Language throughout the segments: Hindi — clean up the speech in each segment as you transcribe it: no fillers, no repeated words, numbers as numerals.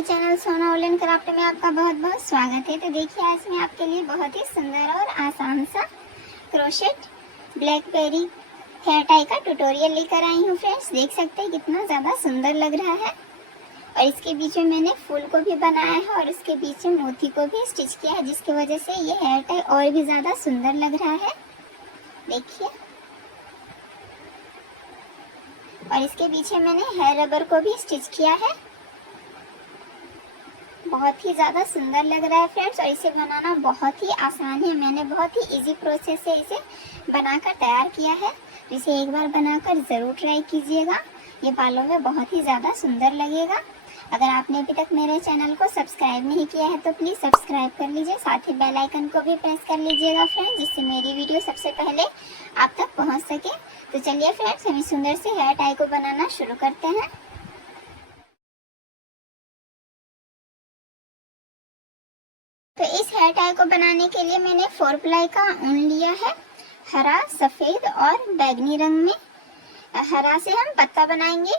मेरे चैनल सोना वुलन क्राफ्ट में आपका बहुत बहुत स्वागत है। तो देखिए आज मैं आपके लिए बहुत ही सुंदर और आसान सा क्रोशेट ब्लैकबेरी हेयर टाई का ट्यूटोरियल लेकर आई हूँ। फ्रेंड्स देख सकते हैं कितना ज़्यादा सुंदर लग रहा है। और इसके बीच में मैंने फूल को भी बनाया है और उसके बीच में मोती को भी स्टिच किया है, जिसकी वजह से ये हेयर टाई और भी ज़्यादा सुंदर लग रहा है। देखिए, और इसके पीछे मैंने हेयर रबर को भी स्टिच किया है। बहुत ही ज़्यादा सुंदर लग रहा है फ्रेंड्स, और इसे बनाना बहुत ही आसान है। मैंने बहुत ही इजी प्रोसेस से इसे बनाकर तैयार किया है। इसे एक बार बनाकर ज़रूर ट्राई कीजिएगा, ये बालों में बहुत ही ज़्यादा सुंदर लगेगा। अगर आपने अभी तक मेरे चैनल को सब्सक्राइब नहीं किया है तो प्लीज़ सब्सक्राइब कर लीजिए, साथ ही बेल आइकन को भी प्रेस कर लीजिएगा फ्रेंड्स, जिससे मेरी वीडियो सबसे पहले आप तक पहुँच सके। तो चलिए फ्रेंड्स, हम इस सुंदर से हेयर टाई को बनाना शुरू करते हैं। तो इस हेयर टाई को बनाने के लिए मैंने 4 प्लाई का ऊन लिया है, हरा, सफेद और बैगनी रंग में। हरा से हम पत्ता बनाएंगे,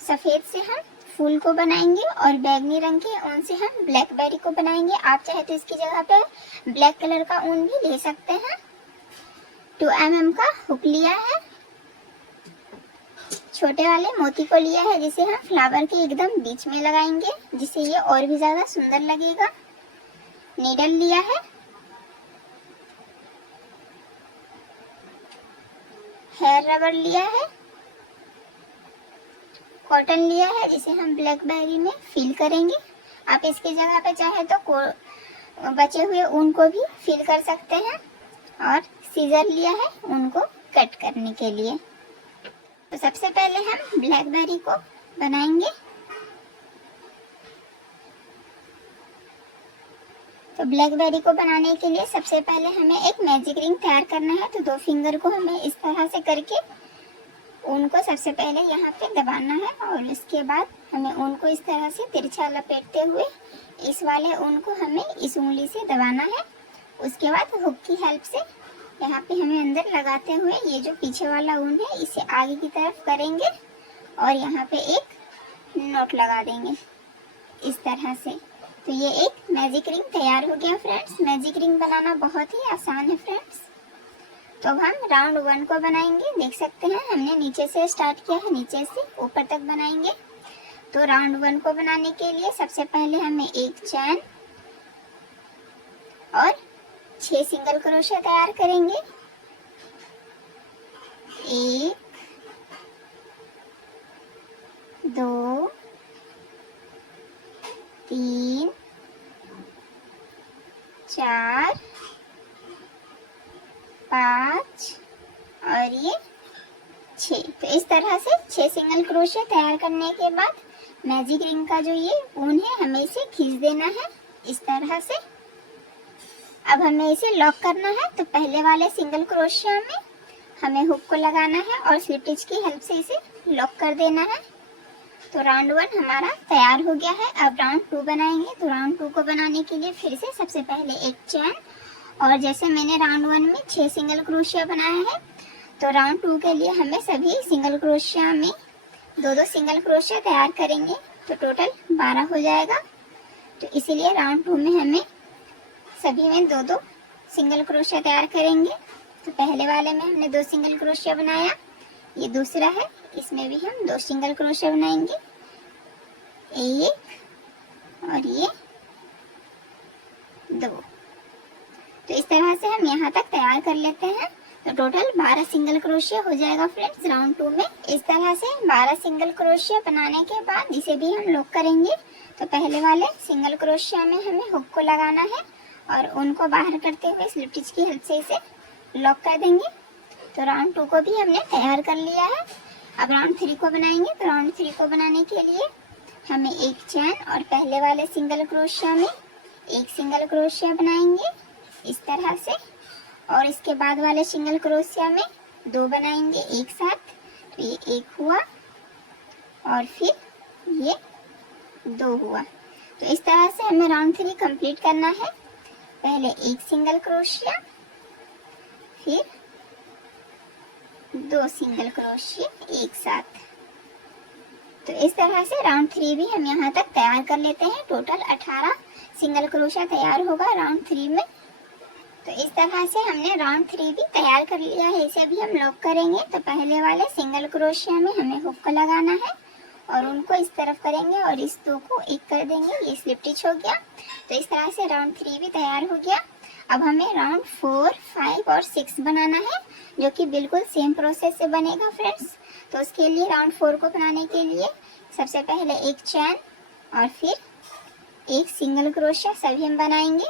सफेद से हम फूल को बनाएंगे और बैगनी रंग के ऊन से हम ब्लैकबेरी को बनाएंगे। आप चाहे तो इसकी जगह पे ब्लैक कलर का ऊन भी ले सकते हैं। 2 mm का हुक लिया है, छोटे वाले मोती को लिया है, जिसे हम फ्लावर के एकदम बीच में लगाएंगे, जिससे ये और भी ज्यादा सुंदर लगेगा। नीडल लिया है, हेयर रबर लिया है, कॉटन लिया है, जिसे हम ब्लैकबेरी में फिल करेंगे। आप इसकी जगह पे चाहे तो बचे हुए ऊन को भी फिल कर सकते हैं। और सीजर लिया है ऊन को कट करने के लिए। तो सबसे पहले हम ब्लैकबेरी को बनाएंगे। तो ब्लैकबेरी को बनाने के लिए सबसे पहले हमें एक मैजिक रिंग तैयार करना है। तो 2 फिंगर को हमें इस तरह से करके ऊन को सबसे पहले यहाँ पे दबाना है, और उसके बाद हमें ऊन को इस तरह से तिरछा लपेटते हुए इस वाले ऊन को हमें इस उंगली से दबाना है। उसके बाद हुक की हेल्प से यहाँ पे हमें अंदर लगाते हुए ये जो पीछे वाला ऊन है इसे आगे की तरफ करेंगे और यहाँ पे एक नोट लगा देंगे इस तरह से। तो ये एक मैजिक रिंग तैयार हो गया फ्रेंड्स। मैजिक रिंग बनाना बहुत ही आसान है फ्रेंड्स। तो अब हम राउंड 1 को बनाएंगे। देख सकते हैं हमने नीचे से स्टार्ट किया है, नीचे से ऊपर तक बनाएंगे। तो राउंड 1 को बनाने के लिए सबसे पहले हमें एक चैन और 6 सिंगल क्रोशे तैयार करेंगे। 1 2 3 4 5 और ये 6। तो इस तरह से 6 सिंगल क्रोशे तैयार करने के बाद मैजिक रिंग का जो ये ऊन है हमें इसे खींच देना है इस तरह से। अब हमें इसे लॉक करना है। तो पहले वाले सिंगल क्रोशिया में हमें हुक को लगाना है और स्लिप स्टिच की हेल्प से इसे लॉक कर देना है। तो राउंड 1 हमारा तैयार हो गया है। अब राउंड 2 बनाएंगे। तो राउंड 2 को बनाने के लिए फिर से सबसे पहले एक चैन, और जैसे मैंने राउंड 1 में 6 सिंगल क्रोशिया बनाया है, तो राउंड 2 के लिए हमें सभी सिंगल क्रोशिया में 2-2 सिंगल क्रोशिया तैयार करेंगे। तो टोटल 12 हो जाएगा। तो इसीलिए राउंड 2 में हमें सभी में 2-2 सिंगल क्रोशिया तैयार करेंगे। तो पहले वाले में हमने 2 सिंगल क्रोशिया बनाया, ये दूसरा है, इसमें भी हम 2 सिंगल क्रोशिया बनाएंगे, एक और ये 2। तो इस तरह से हम यहाँ तक तैयार कर लेते हैं। तो टोटल 12 सिंगल क्रोशिया हो जाएगा फ्रेंड्स राउंड 2 में। इस तरह से 12 सिंगल क्रोशिया बनाने के बाद इसे भी हम लॉक करेंगे। तो पहले वाले सिंगल क्रोशिया में हमें हुक को लगाना है और उनको बाहर करते हुए स्लिप स्टिच की हेल्प से इसे लॉक कर देंगे। तो राउंड 2 को भी हमने तैयार कर लिया है। अब राउंड 3 को बनाएंगे। तो राउंड 3 को बनाने के लिए हमें एक चैन और पहले वाले सिंगल क्रोशिया में एक सिंगल क्रोशिया बनाएंगे इस तरह से, और इसके बाद वाले सिंगल क्रोशिया में 2 बनाएंगे एक साथ। तो ये 1 हुआ और फिर ये 2 हुआ। तो इस तरह से हमें राउंड 3 कंप्लीट करना है। पहले एक सिंगल क्रोशिया, फिर 2 सिंगल क्रोशिया एक साथ, तो इस तरह से राउंड 3 भी हम यहाँ तक तैयार कर लेते हैं। टोटल 18 सिंगल क्रोशिया तैयार होगा राउंड 3 में। तो इस तरह से हमने राउंड 3 भी तैयार कर लिया है। इसे भी हम लॉक करेंगे। तो पहले वाले सिंगल क्रोशिया में हमें हुक को लगाना है और उनको इस तरफ करेंगे और इस दो को एक कर देंगे। ये स्लिप स्टिच हो गया। तो इस तरह से राउंड 3 भी तैयार हो गया। अब हमें राउंड 4, 5 और 6 बनाना है, जो कि बिल्कुल सेम प्रोसेस से बनेगा फ्रेंड्स। तो उसके लिए राउंड 4 को बनाने के लिए सबसे पहले एक चैन और फिर एक सिंगल क्रोशिया सभी हम बनाएंगे।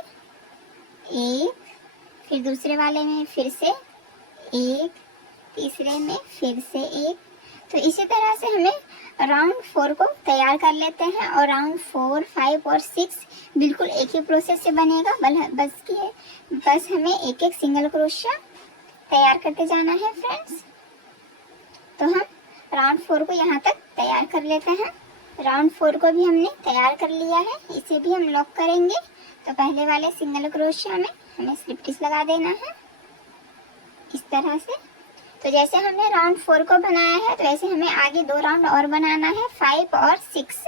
एक, फिर दूसरे वाले में फिर से एक, तीसरे में फिर से एक। तो इसी तरह से हमें राउंड 4 को तैयार कर लेते हैं और राउंड 4, 5 और 6 बिल्कुल एक ही प्रोसेस से बनेगा। बस हमें एक एक सिंगल क्रोशिया तैयार करते जाना है फ्रेंड्स। तो हम राउंड 4 को यहाँ तक तैयार कर लेते हैं। राउंड 4 को भी हमने तैयार कर लिया है। इसे भी हम लॉक करेंगे। तो पहले वाले सिंगल क्रोशिया में हमें स्लिप स्टिच लगा देना है इस तरह से। तो जैसे हमने राउंड 4 को बनाया है, तो ऐसे हमें आगे 2 राउंड और बनाना है, 5 और 6।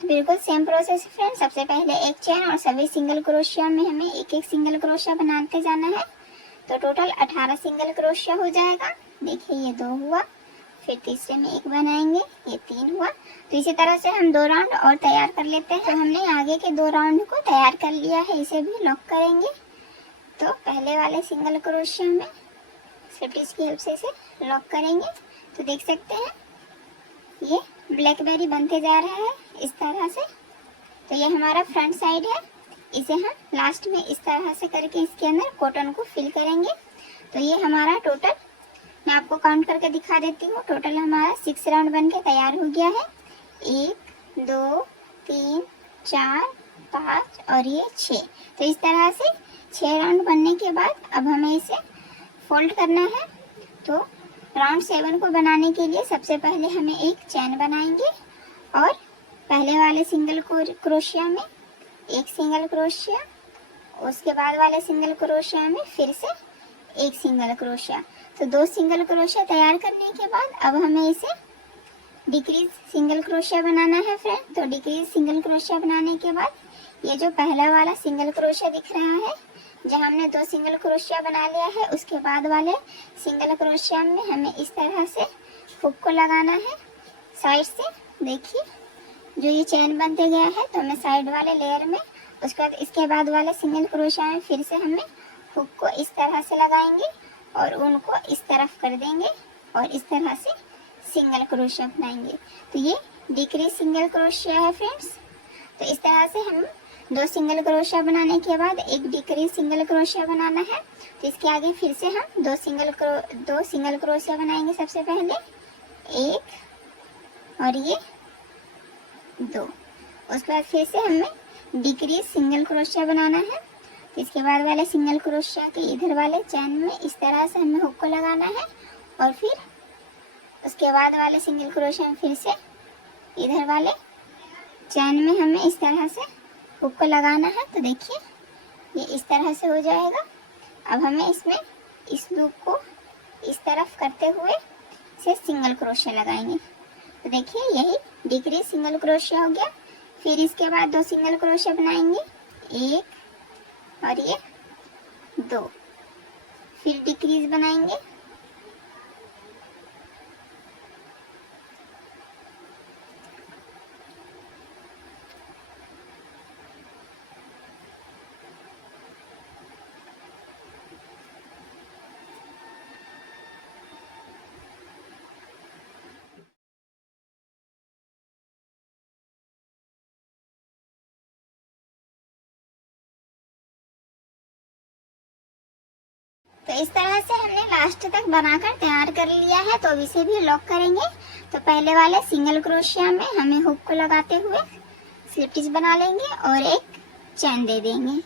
तो बिल्कुल सेम प्रोसेस फ्रेंड। सबसे पहले एक चेन और सभी सिंगल क्रोशिया में हमें एक एक सिंगल क्रोशिया बनाते जाना है। तो टोटल 18 सिंगल क्रोशिया हो जाएगा। देखिए ये 2 हुआ, फिर तीसरे में एक बनाएंगे, ये 3 हुआ। तो इसी तरह से हम 2 राउंड और तैयार कर लेते हैं। तो हमने आगे के 2 राउंड को तैयार कर लिया है। इसे भी लॉक करेंगे। तो पहले वाले सिंगल क्रोशिया में स्लिप स्टिच की हेल्प से इसे लॉक करेंगे। तो देख सकते हैं ये ब्लैकबेरी बनते जा रहा है इस तरह से। तो ये हमारा फ्रंट साइड है। इसे हम लास्ट में इस तरह से करके इसके अंदर कॉटन को फिल करेंगे। तो ये हमारा टोटल, मैं आपको काउंट करके दिखा देती हूँ। टोटल हमारा 6 राउंड बन के तैयार हो गया है। 1, 2, 3, 4, 5 और ये 6। तो इस तरह से 6 राउंड बनने के बाद अब हमें इसे फोल्ड करना है। तो राउंड 7 को बनाने के लिए सबसे पहले हमें एक चैन बनाएंगे और पहले वाले सिंगल क्रोशिया में एक सिंगल क्रोशिया, उसके बाद वाले सिंगल क्रोशिया में फिर से एक सिंगल क्रोशिया। तो 2 सिंगल क्रोशिया तैयार करने के बाद अब हमें इसे डिक्रीज सिंगल क्रोशिया बनाना है फ्रेंड। तो डिक्रीज सिंगल क्रोशिया बनाने के बाद ये जो पहला वाला सिंगल क्रोशिया दिख रहा है, जहाँ हमने 2 सिंगल क्रोशिया बना लिया है, उसके बाद वाले सिंगल क्रोशिया में हमें इस तरह से हुक को लगाना है साइड से। देखिए जो ये चैन बनते गया है, तो हमें साइड वाले लेयर में, उसके बाद इसके बाद वाले सिंगल क्रोशिया में फिर से हमें हुक को इस तरह से लगाएंगे और उनको इस तरफ कर देंगे और इस तरह से सिंगल क्रोशिया बनाएंगे। तो ये डिक्रीज सिंगल क्रोशिया है फ्रेंड्स। तो इस तरह से हम 2 सिंगल क्रोशिया बनाने के बाद एक डिक्रीज सिंगल क्रोशिया बनाना है। तो इसके आगे फिर से हम 2 सिंगल क्रोशिया बनाएंगे। सबसे पहले एक और ये 2। उसके बाद फिर से हमें डिक्रीज सिंगल क्रोशिया बनाना है। तो इसके बाद वाले सिंगल क्रोशिया के इधर वाले चैन में इस तरह से हमें हुक को लगाना है और फिर उसके बाद वाले सिंगल क्रोशिया में फिर से इधर वाले चैन में हमें इस तरह से हुक को लगाना है। तो देखिए ये इस तरह से हो जाएगा। अब हमें इसमें इस लूप को इस तरफ करते हुए इसे सिंगल क्रोशिया लगाएंगे। तो देखिए यही डिक्रीज सिंगल क्रोशिया हो गया। फिर इसके बाद 2 सिंगल क्रोशिया बनाएंगे, एक और ये 2। फिर डिक्रीज बनाएंगे, तो इस तरह से हमने लास्ट तक बनाकर तैयार कर लिया है। तो अब इसे भी लॉक करेंगे। तो पहले वाले सिंगल क्रोशिया में हमें हुक को लगाते हुए स्लिप स्टिच बना लेंगे और एक चैन दे देंगे।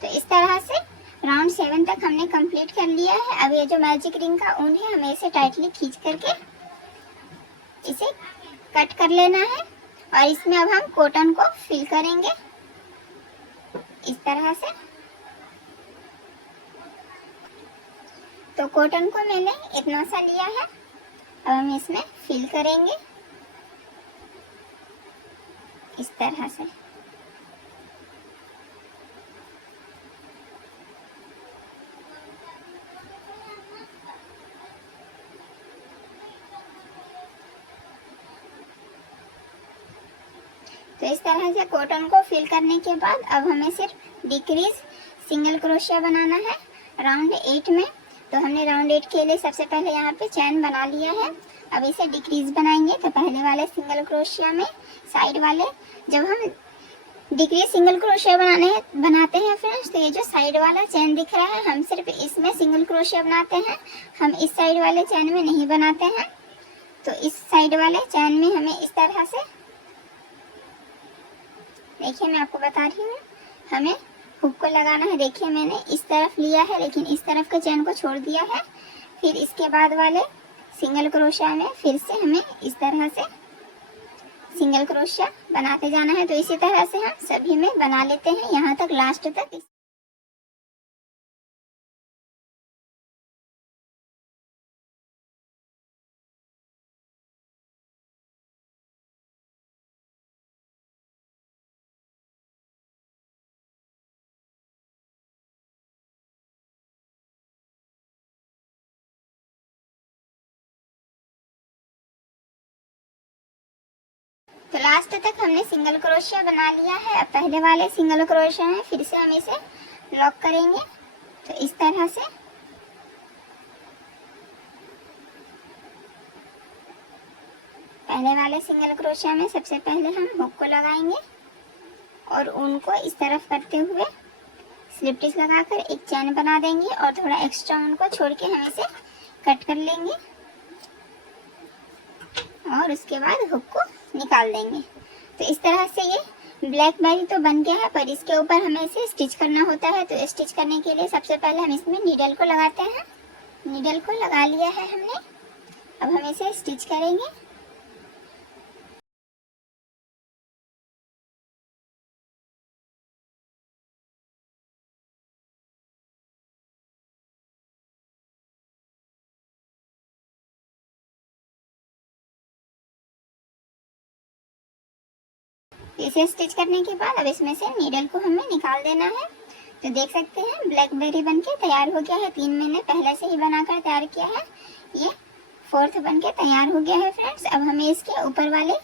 तो इस तरह से राउंड 7 तक हमने कंप्लीट कर लिया है। अब ये जो मैजिक रिंग का ऊन है, हमें इसे टाइटली खींच करके इसे कट कर लेना है और इसमें अब हम कॉटन को फिल करेंगे इस तरह से। तो कॉटन को मैंने इतना सा लिया है। अब हम इसमें फिल करेंगे। इस तरह से। तो इस तरह से कॉटन को फिल करने के बाद अब हमें सिर्फ डिक्रीज सिंगल क्रोशिया बनाना है राउंड 8 में। तो हमने राउंड 8 के लिए सबसे पहले यहाँ पे चैन बना लिया है। अब इसे डिक्रीज बनाएंगे। तो पहले वाले सिंगल क्रोशिया में साइड वाले, जब हम डिक्रीज सिंगल क्रोशिया बनाते हैं फ्रेंड्स, तो ये जो साइड वाला चैन दिख रहा है हम सिर्फ इसमें सिंगल क्रोशिया बनाते हैं, हम इस साइड वाले चैन में नहीं बनाते हैं। तो इस साइड वाले चैन में हमें इस तरह से, देखिए मैं आपको बता रही हूँ, हमें हुक को लगाना है। देखिए मैंने इस तरफ लिया है लेकिन इस तरफ के चैन को छोड़ दिया है। फिर इसके बाद वाले सिंगल क्रोशिया में फिर से हमें इस तरह से सिंगल क्रोशिया बनाते जाना है। तो इसी तरह से हम सभी में बना लेते हैं यहाँ तक, लास्ट तक। तो लास्ट तक हमने सिंगल क्रोशिया बना लिया है। अब पहले वाले सिंगल क्रोशिया में फिर से हम इसे लॉक करेंगे। तो इस तरह से पहले वाले सिंगल क्रोशिया में सबसे पहले हम हुक को लगाएंगे और ऊन को इस तरफ करते हुए स्लिप स्टिच लगाकर एक चैन बना देंगे और थोड़ा एक्स्ट्रा ऊन को छोड़ के हम इसे कट कर लेंगे और उसके बाद हुक को निकाल देंगे। तो इस तरह से ये ब्लैकबेरी तो बन गया है, पर इसके ऊपर हमें इसे स्टिच करना होता है। तो स्टिच करने के लिए सबसे पहले हम इसमें नीडल को लगाते हैं। नीडल को लगा लिया है हमने, अब हम इसे स्टिच करेंगे। इसे स्टिच करने के बाद अब इसमें से नीडल को हमें निकाल देना है। तो देख सकते हैं ब्लैकबेरी बनके तैयार हो गया है। 3 मैंने पहले से ही बनाकर तैयार किया है, ये 4th बनके तैयार हो गया है फ्रेंड्स। अब हमें इसके ऊपर वाले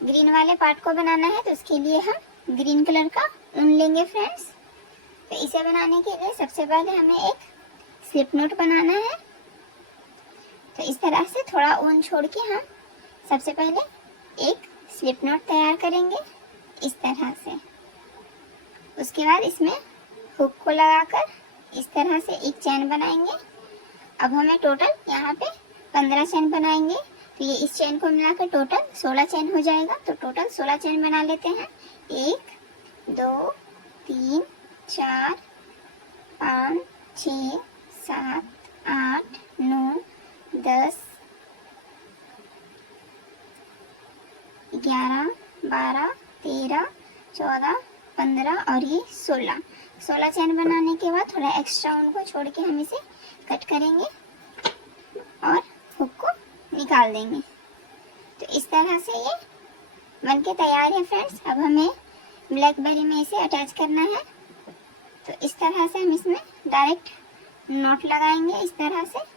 ग्रीन वाले पार्ट को बनाना है। तो उसके लिए हम ग्रीन कलर का ऊन लेंगे फ्रेंड्स। तो इसे बनाने के लिए सबसे पहले हमें एक स्लिप नोट बनाना है। तो इस तरह से थोड़ा ऊन छोड़ के हम सबसे पहले एक स्लिप नॉट तैयार करेंगे इस तरह से। उसके बाद इसमें हुक को लगाकर इस तरह से एक चैन बनाएंगे। अब हमें टोटल यहाँ पे 15 चैन बनाएंगे। तो ये इस चैन को मिलाकर टोटल 16 चैन हो जाएगा। तो टोटल 16 चैन बना लेते हैं। 1 2 3 4 5 6 7 8 9 10 11 12 13 14 15 और ये 16 चैन बनाने के बाद थोड़ा एक्स्ट्रा ऊन को छोड़ के हम इसे कट करेंगे और हुक को निकाल देंगे। तो इस तरह से ये बनके तैयार है फ्रेंड्स। अब हमें ब्लैकबेरी में इसे अटैच करना है। तो इस तरह से हम इसमें डायरेक्ट नॉट लगाएंगे इस तरह से।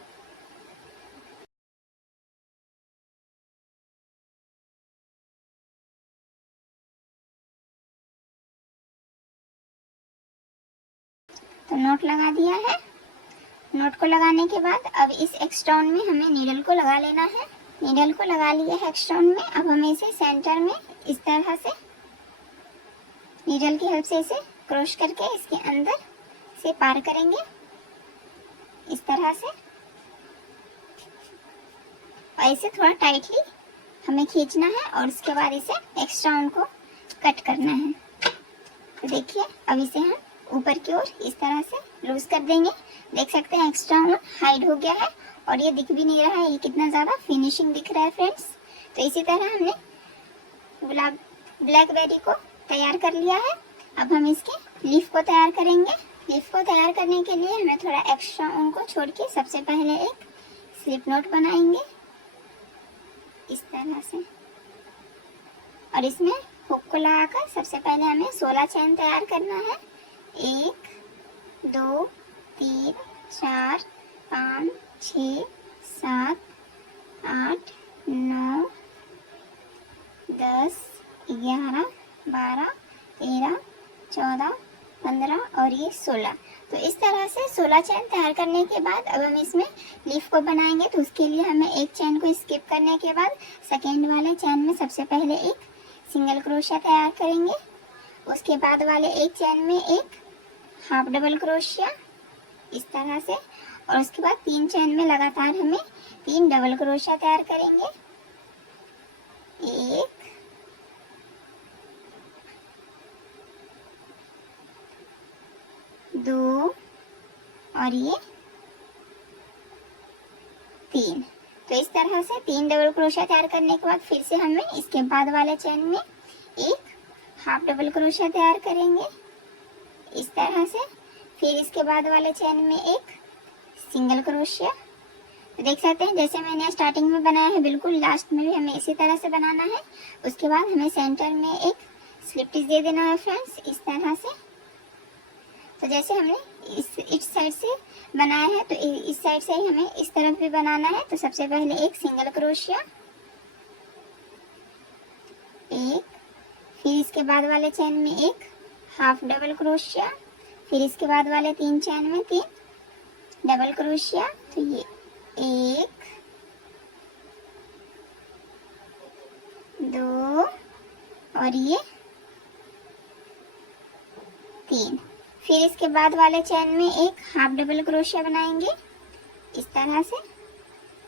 तो नोट लगा दिया है। नोट को लगाने के बाद अब इस एक्स्ट्रा ऊन में हमें नीडल को लगा लेना है। नीडल को लगा लिया है एक्स्ट्रा ऊन में। अब हमें इसे सेंटर में इस तरह से नीडल की हेल्प से इसे क्रॉस करके इसके अंदर से पार करेंगे इस तरह से। और इसे थोड़ा टाइटली हमें खींचना है और उसके बाद इसे एक्स्ट्रा ऊन को कट करना है। तो देखिए अब इसे हम ऊपर की ओर इस तरह से लूज कर देंगे। देख सकते हैं एक्स्ट्रा ऊन हाइड हो गया है और ये दिख भी नहीं रहा है, ये कितना ज़्यादा फिनिशिंग दिख रहा है फ्रेंड्स। तो इसी तरह हमने ब्लैकबेरी को तैयार कर लिया है। अब हम इसके लीफ को तैयार करेंगे। लीफ को तैयार करने के लिए हमें थोड़ा एक्स्ट्रा ऊन को छोड़ के सबसे पहले एक स्लिप नोट बनाएंगे इस तरह से और इसमें हुक को लगाकर सबसे पहले हमें 16 चैन तैयार करना है। 1 2 3 4 5 6 7 8 9 10 11 12 13 14 15 और ये 16। तो इस तरह से 16 चैन तैयार करने के बाद अब हम इसमें लीफ को बनाएंगे। तो उसके लिए हमें एक चैन को स्किप करने के बाद सेकेंड वाले चैन में सबसे पहले एक सिंगल क्रोशिया तैयार करेंगे। उसके बाद वाले एक चैन में एक हाफ डबल क्रोशिया इस तरह से, और उसके बाद 3 चैन में लगातार हमें 3 डबल क्रोशिया तैयार करेंगे। 1 2 और ये 3। तो इस तरह से 3 डबल क्रोशिया तैयार करने के बाद फिर से हमें इसके बाद वाले चैन में एक हाफ डबल क्रोशिया तैयार करेंगे इस तरह से। फिर इसके बाद वाले चैन में एक सिंगल क्रोशिया। तो देख सकते हैं जैसे मैंने स्टार्टिंग में बनाया है बिल्कुल लास्ट में भी हमें इसी तरह से बनाना है। उसके बाद हमें सेंटर में एक स्लिप स्टिच दे देना है फ्रेंड्स इस तरह से। तो जैसे हमने इस साइड से बनाया है तो इस साइड से ही हमें इस तरफ भी बनाना है। तो सबसे पहले एक सिंगल क्रोशिया, एक, फिर इसके बाद वाले चैन में एक हाफ डबल क्रोशिया, फिर इसके बाद वाले 3 चैन में 3 डबल क्रोशिया। तो ये 1 2 और ये 3। फिर इसके बाद वाले चैन में एक हाफ डबल क्रोशिया बनाएंगे इस तरह से।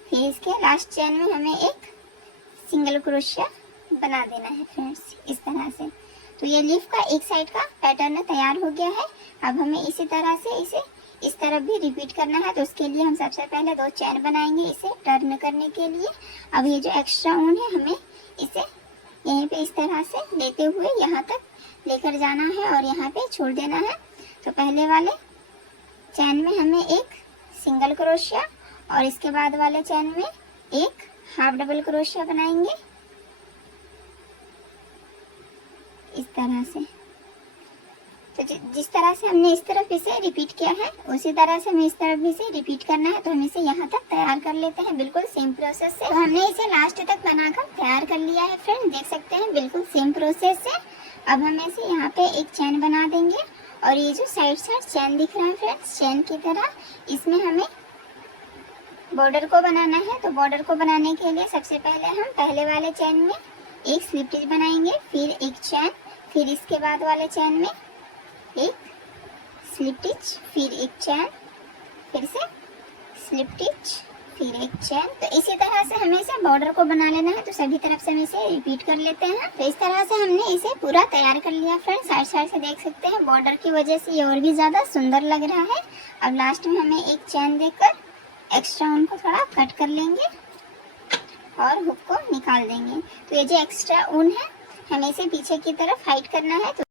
फिर इसके लास्ट चैन में हमें एक सिंगल क्रोशिया बना देना है फ्रेंड्स इस तरह से। तो ये लीफ का एक साइड का पैटर्न तैयार हो गया है। अब हमें इसी तरह से इसे इस तरफ भी रिपीट करना है। तो उसके लिए हम सबसे पहले 2 चैन बनाएंगे इसे टर्न करने के लिए। अब ये जो एक्स्ट्रा ऊन है हमें इसे यहीं पे इस तरह से लेते हुए यहाँ तक लेकर जाना है और यहाँ पे छोड़ देना है। तो पहले वाले चैन में हमें एक सिंगल क्रोशिया और इसके बाद वाले चैन में एक हाफ डबल क्रोशिया बनाएंगे इस तरह से। तो जिस तरह से हमने इस तरफ इसे रिपीट किया है उसी तरह से हमें इस तरफ भी इसे रिपीट करना है। तो हम इसे यहाँ तक तैयार कर लेते हैं बिल्कुल सेम प्रोसेस से। तो हमने इसे लास्ट तक बनाकर तैयार कर लिया है फ्रेंड, देख सकते हैं बिल्कुल सेम प्रोसेस से। अब हम इसे यहाँ पे एक चैन बना देंगे और ये जो साइड चैन दिख रहा है फ्रेंड्स चैन की तरह, इसमें हमें बॉर्डर को बनाना है। तो बॉर्डर को बनाने के लिए सबसे पहले हम पहले वाले चैन में एक स्लिप स्टिच बनाएंगे, फिर एक चैन, फिर इसके बाद वाले चैन में एक स्लिप स्टिच, फिर एक चैन, फिर से स्लिप स्टिच, फिर एक चैन। तो इसी तरह से हमें इसे बॉर्डर को बना लेना है। तो सभी तरफ से हम इसे रिपीट कर लेते हैं। तो इस तरह से हमने इसे पूरा तैयार कर लिया फ्रेंड्स। साइड से देख सकते हैं बॉर्डर की वजह से ये और भी ज़्यादा सुंदर लग रहा है। अब लास्ट में हमें एक चैन देकर एक्स्ट्रा ऊन को थोड़ा कट कर लेंगे और हुक को निकाल देंगे। तो ये जो एक्स्ट्रा ऊन है हमें इसे पीछे की तरफ हाइड करना है। तो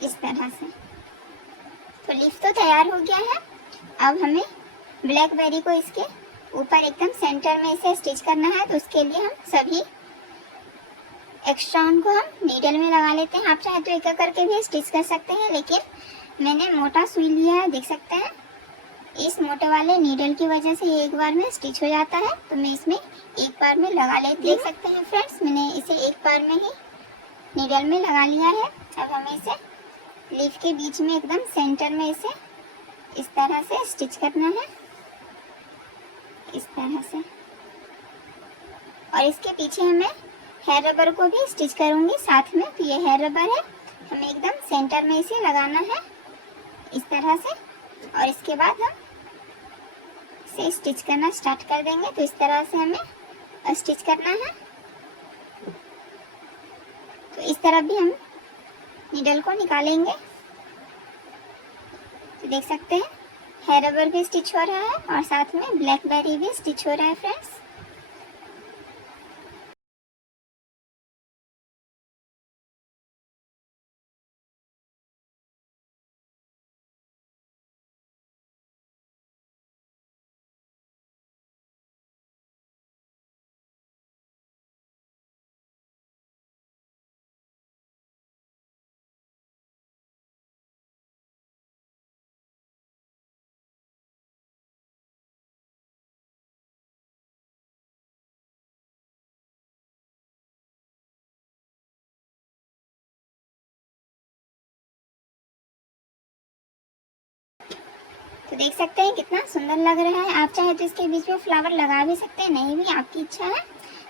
इस तरह से तो लीफ तो तैयार हो गया है। अब हमें ब्लैकबेरी को इसके ऊपर एकदम सेंटर में इसे स्टिच करना है। तो उसके लिए हम सभी एक्स्ट्रा ऊन को हम नीडल में लगा लेते हैं। आप चाहे तो एक एक करके भी स्टिच कर सकते हैं, लेकिन मैंने मोटा सुई लिया है, देख सकते हैं इस मोटे वाले नीडल की वजह से ये एक बार में स्टिच हो जाता है। तो मैं इसमें एक बार में लगा लेती हूँ। देख सकते हैं फ्रेंड्स मैंने इसे एक बार में ही नीडल में लगा लिया है। अब हमें इसे लीफ के बीच में एकदम सेंटर में इसे इस तरह से स्टिच करना है इस तरह से। और इसके पीछे हमें हेयर रबर को भी स्टिच करूंगी साथ में। तो ये हेयर रबर है, हमें एकदम सेंटर में इसे लगाना है इस तरह से। और इसके बाद हम इसे स्टिच करना स्टार्ट कर देंगे। तो इस तरह से हमें स्टिच करना है। तो इस तरफ भी हम नीडल को निकालेंगे। तो देख सकते हैं हेयर रबर भी स्टिच हो रहा है और साथ में ब्लैकबेरी भी स्टिच हो रहा है फ्रेंड्स। तो देख सकते हैं कितना सुंदर लग रहा है। आप चाहे तो इसके बीच में फ्लावर लगा भी सकते हैं, नहीं भी आपकी इच्छा है,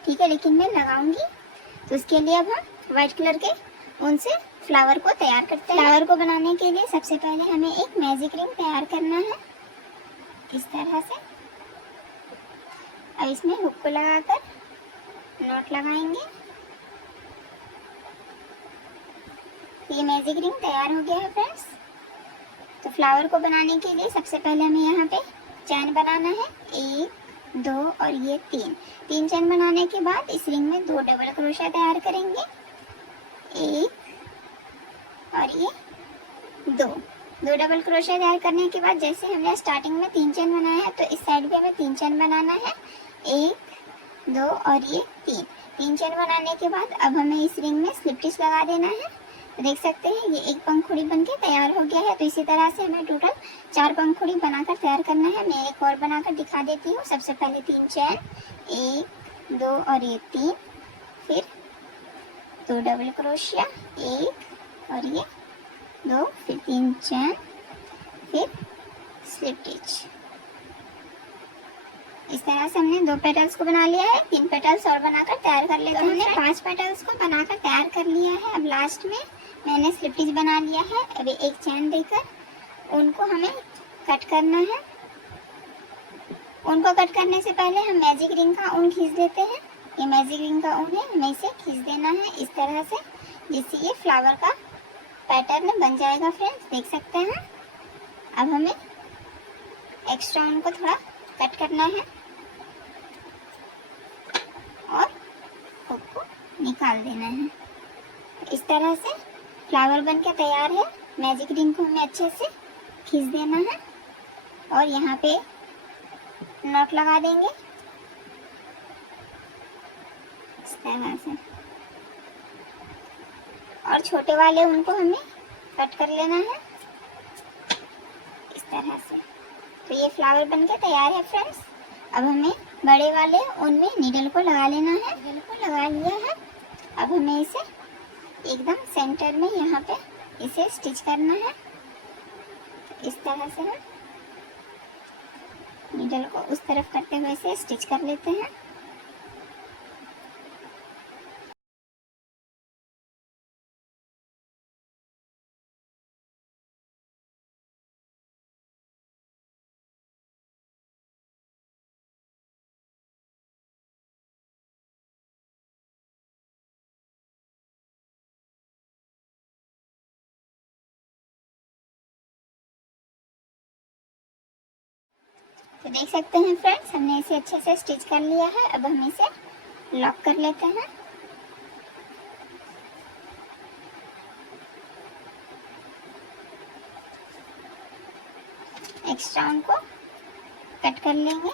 ठीक है, लेकिन मैं लगाऊंगी। तो इसके लिए अब हम व्हाइट कलर के ऊन से फ्लावर को तैयार करते हैं। फ्लावर को बनाने के लिए सबसे पहले हमें एक मैजिक रिंग तैयार करना है इस तरह से। अब इसमें हुक को लगाकर नॉट लगाएंगे। ये मैजिक रिंग तैयार हो गया है फ्रेंड्स। तो फ्लावर को बनाने के लिए सबसे पहले हमें यहाँ पे चैन बनाना है, 1 2 और ये 3 चैन बनाने के बाद इस रिंग में 2 डबल क्रोशिया तैयार करेंगे, 1 और ये 2 डबल क्रोशिया तैयार करने के बाद जैसे हमने स्टार्टिंग में 3 चैन बनाया है तो इस साइड भी हमें 3 चैन बनाना है, 1 2 और ये 3 चैन बनाने के बाद अब हमें इस रिंग में स्लिप स्टिच लगा देना है। तो देख सकते हैं ये एक पंखुड़ी बनके तैयार हो गया है। तो इसी तरह से हमें टोटल 4 पंखुड़ी बनाकर तैयार करना है। मैं एक और बनाकर दिखा देती हूँ। सबसे पहले 3 चैन, 1 2 और ये 3, फिर 2 डबल क्रोशिया, 1 और ये 2, फिर 3 चैन, फिर स्लिप स्टिच। इस तरह से हमने 2 पेटल्स को बना लिया है। 3 पेटल्स और बनाकर तैयार कर लेते हैं। हमने 5 पेटल्स को बनाकर तैयार कर लिया है। अब लास्ट में मैंने स्लिप स्टिच बना लिया है। अभी एक चैन देकर उनको हमें कट करना है। उनको कट करने से पहले हम मैजिक रिंग का ऊन खींच लेते हैं। ये मैजिक रिंग का ऊन है, हमें इसे खींच देना है इस तरह से, जिससे ये फ्लावर का पैटर्न बन जाएगा फ्रेंड्स, देख सकते हैं। अब हमें एक्स्ट्रा ऊन को थोड़ा कट करना है और हुक को निकाल देना है। इस तरह से फ्लावर बनके तैयार है। मैजिक रिंग को हमें अच्छे से खींच देना है और यहाँ पे नॉट लगा देंगे इस तरह से, और छोटे वाले उनको हमें कट कर लेना है इस तरह से। तो ये फ्लावर बनके तैयार है फ्रेंड्स। अब हमें बड़े वाले उनमें नीडल को लगा लेना है। नीडल को लगा लिया है। अब हमें इसे एकदम सेंटर में यहाँ पे इसे स्टिच करना है। इस तरह से हम नीडल को उस तरफ करते हुए इसे स्टिच कर लेते हैं। तो देख सकते हैं फ्रेंड्स, हमने इसे अच्छे से स्टिच कर लिया है। अब हम इसे लॉक कर लेते हैं। एक्स्ट्रा उनको कट कर लेंगे।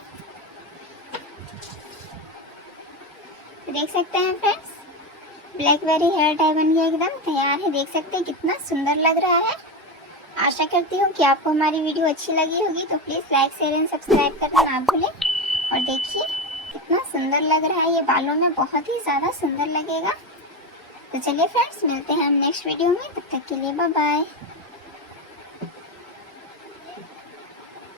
तो देख सकते हैं फ्रेंड्स, ब्लैकबेरी हेयर टाई बन गया, एकदम तैयार है। देख सकते हैं कितना सुंदर लग रहा है। आशा करती हूँ कि आपको हमारी वीडियो अच्छी लगी होगी। तो please like share and subscribe करना ना भूलें। और देखिए कितना सुंदर लग रहा है, ये बालों में बहुत ही ज़्यादा सुंदर लगेगा। तो चलिए फ्रेंड्स, मिलते हैं हम नेक्स्ट वीडियो में। तब तक के लिए बाय बाय।